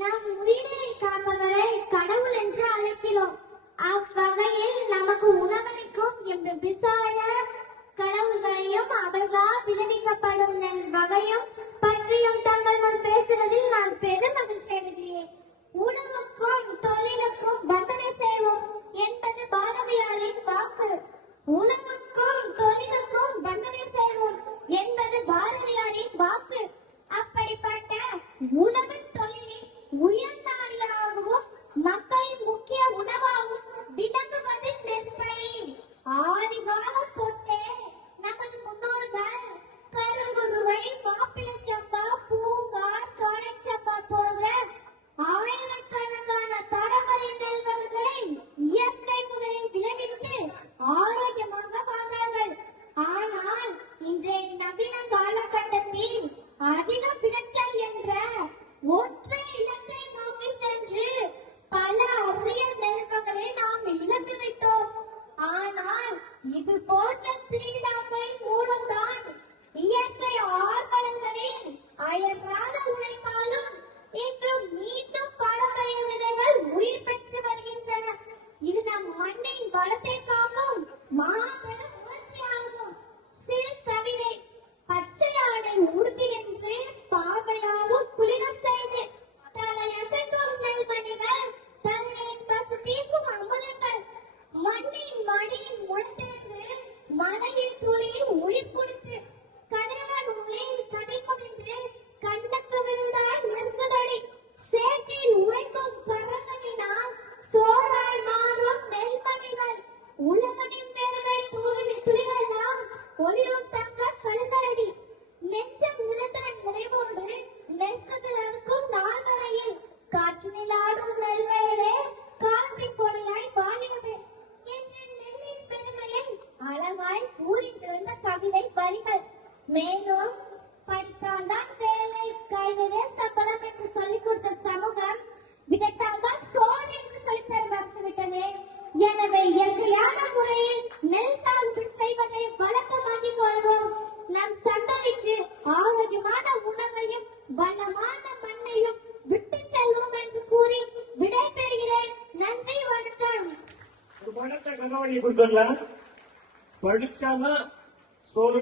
நம் உயிரை காப்பவரை கடவுள் என்று அழைக்கிறோம். அவ்வகையில் நமக்கு உணவளிக்கும் விவசாய கடவுள்களையும் அவர்களால் விளைவிக்கப்படும் நெல் வகையும் பற்றியும் தங்கள் முன் பேசுவதில் நான் பெரும் மகிழ்ச்சி அடைகிறேன். உணவுக்கும் தொழிலுக்கும் வந்தனை செய்வோம் என்பது பாரதியாரின் வாக்கு. உணவுக்கும் தொழிலுக்கும் வந்தனை செய்வோம் என்பது பாரதியாரின் வாக்கு. அப்படிப்பட்ட உணவு தொழிலில் உயர்ந்தாளியாகவும் மக்களின் முக்கிய உணவாகவும் விளங்குவது நெற்பயிர். ஆதிகாலம் தொட்டே நமது முன்னோர்கள் கருங்குருவை, மாப்பிளச்சம்பா, பூங்கார், தொடைச்சம்பா போன்ற ஆயிரக்கணக்கான பரம்பரை நெல் வகைகளை இயற்கை முறையில் விளைவித்து ஆரோக்கியமாக வாழ்ந்தார்கள். ஆனால் இன்றைய நவீன காலகட்டத்தில் அதிக விளைச்சல் என்ற ஒற்றை இலக்கை நோக்கி சென்று பல அரிய நெல் வகைகளை நாம் இழந்துவிட்டோம். ஆனால் இது போன்ற திருவிழாக்களின் மூலம்தான் இயற்கை ஆர்வலங்களின் அயராத உழைப்பாலும் இன்று மீண்டும் பாரம்பரிய விதைகள் உயிர் பெற்று வருகின்றன. இது நம் மண்ணின் வளத்தை காக்கும் மாபெரும் முயற்சியாகும். சிறு கவிதை: பச்சை ஆடை உறுதி என்று பார்வையாலும் குளிர செய்து தலையசைக்கும் நெல்மணிகள் தன்னின் பசு தீர்க்கும் அமுதங்கள். மண்ணின் மணியின் முழத்திற்கு மலையின் துளியில் உயிர் கொடுத்து கணவன் உள்ளில் கதை புரிந்து கண்ணுக்கு விருந்தாய் நிற்குதடி. சேற்றில் உழைக்கும் கரங்களினால் சோறாய் மாறும் நெல்மணிகள். உலகனின் பெருமை துளிகளெல்லாம் ஒளிரும் தக்க கழுதடி. நெஞ்சம் நிறைந்த நிறைவோடு நெற்கதிரக்கும் நாள் வரையில் காற்றினில் ஆடும் நெல்வயலே காலத்தின் கொடையாய் வாழியவே என்ற நெல்லின் பெருமையை அழகாய் கூறியிருந்த கவிதை வரிகள். மேலும் படித்தால்தான் வேலை, கைவிலே சம்பளம் என்று சொல்லிக் கொடுத்த சமூகம் விதைத்தால்தான் சோறு என்று சொல்லித்தர மறுத்துவிட்டது. எனவே இயற்கையான முறையில் நெல் சாகுபடி செய்வதை வழக்கமாக்கி கொள்வோம். நம் சந்ததிக்கு ஆரோக்கியமான உணவையும் வளமான மண்ணையும் விட்டு செல்வோம் என்று கூறி விடை பெறுகிறேன். நன்றி, வணக்கம். ஒரு பணத்தை கனவழி கொடுத்துடலாம். படிச்சாதான் சோறு